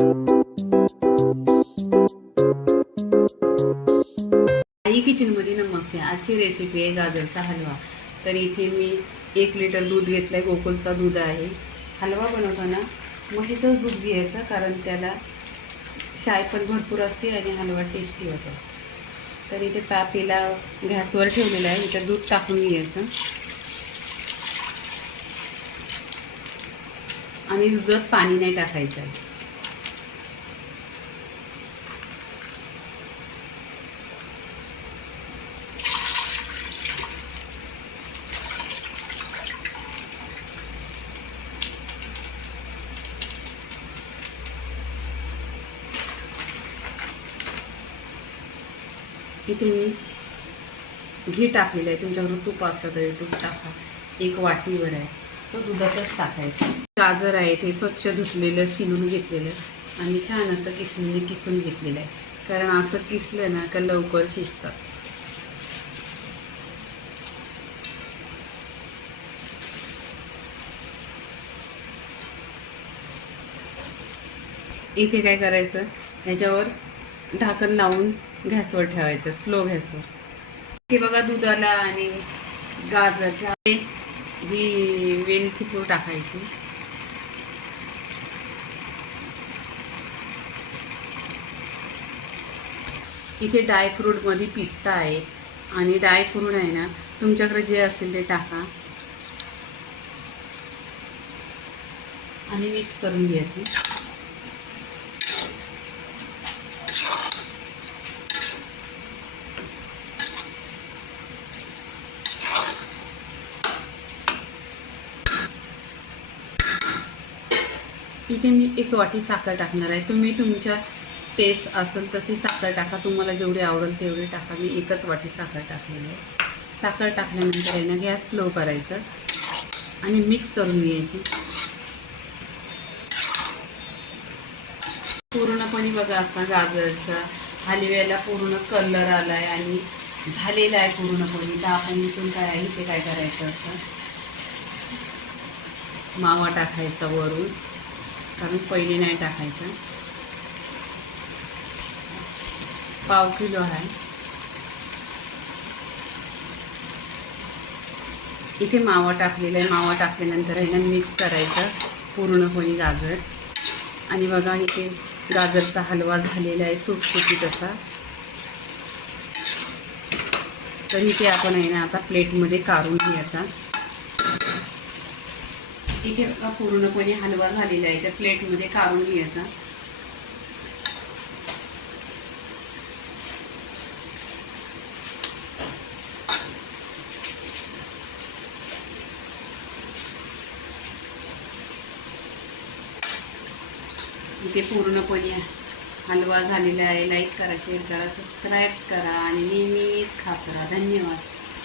आई किचनमध्ये नमस्ते. आजची रेसिपी आहे गाजरचा हलवा. तर इथे मी एक लिटर दूध घेतलं आहे गोकुलचा दूध आहे. हलवा बनवताना म्हशीचंच दूध घ्यायचं कारण त्याला शाय पण भरपूर असते आणि हलवा टेस्टी होतो. तर इथे पापीला गॅसवर ठेवलेलं आहे. इथं दूध टाकून घ्यायचं. आणि दुधात पाणी नाही टाकायचं. आहे इथे मी घी टाकलेलं आहे. तुमच्याकडे तूप असलं तरी तूप टाका. एक वाटीवर आहे. तो दुधातच टाकायचा. गाजर आहे. ते स्वच्छ धुतलेलं शिनून घेतलेलं आणि छान असं किसणीने किसून घेतलेलं आहे. कारण असं किसलं ना का लवकर शिजतात. इथे काय करायचं? ह्याच्यावर ढाकण लावून गॅसवर ठेवायचं स्लो गॅसवर हे बघा दुधाला आणि गाजरच्या ही वेलची पूड टाकायची. इथे ड्रायफ्रूटमध्ये पिस्ता आहे आणि ड्रायफ्रूट आहे ना तुमच्याकडे जे असेल ते टाका. आणि मिक्स करून घ्यायचं. इथे मी एक वाटी साखर टाकणार आहे. तुम्ही तुमच्या टेस्ट असेल तशी साखर टाका. तुम्हाला जेवढी आवडेल तेवढी टाका. मी एकच वाटी साखर टाकलेली आहे. साखर टाकल्यानंतर आहे ना गॅस स्लो करायचं. आणि मिक्स करून घ्यायची. पूर्णपणे बघा असा गाजरचा हलव्याला पूर्ण कलर आला आहे आणि झालेला आहे पूर्णपणे. तर आपण इथून काय आहे? ते काय करायचं असं? मावा टाकायचा वरून. कारण पहिले नाही टाकायचं. पाव किलो आहे. इथे मावा टाकलेला आहे. मावा टाकल्यानंतर आहे ना मिक्स करायचं. पूर्णपणे गाजर. आणि बघा इथे गाजरचा हलवा झालेला आहे सुटसुटीत असा. तर इथे आपण आहे ना आता प्लेटमध्ये काढून घ्यायचा. इथे पूर्णपणे हलवा झालेला आहे. त्या प्लेटमध्ये काढून घ्यायचा. इथे पूर्णपणे हलवा झालेला आहे. लाईक करा शेअर करा सबस्क्राईब करा आणि नेहमीच खा करा. धन्यवाद.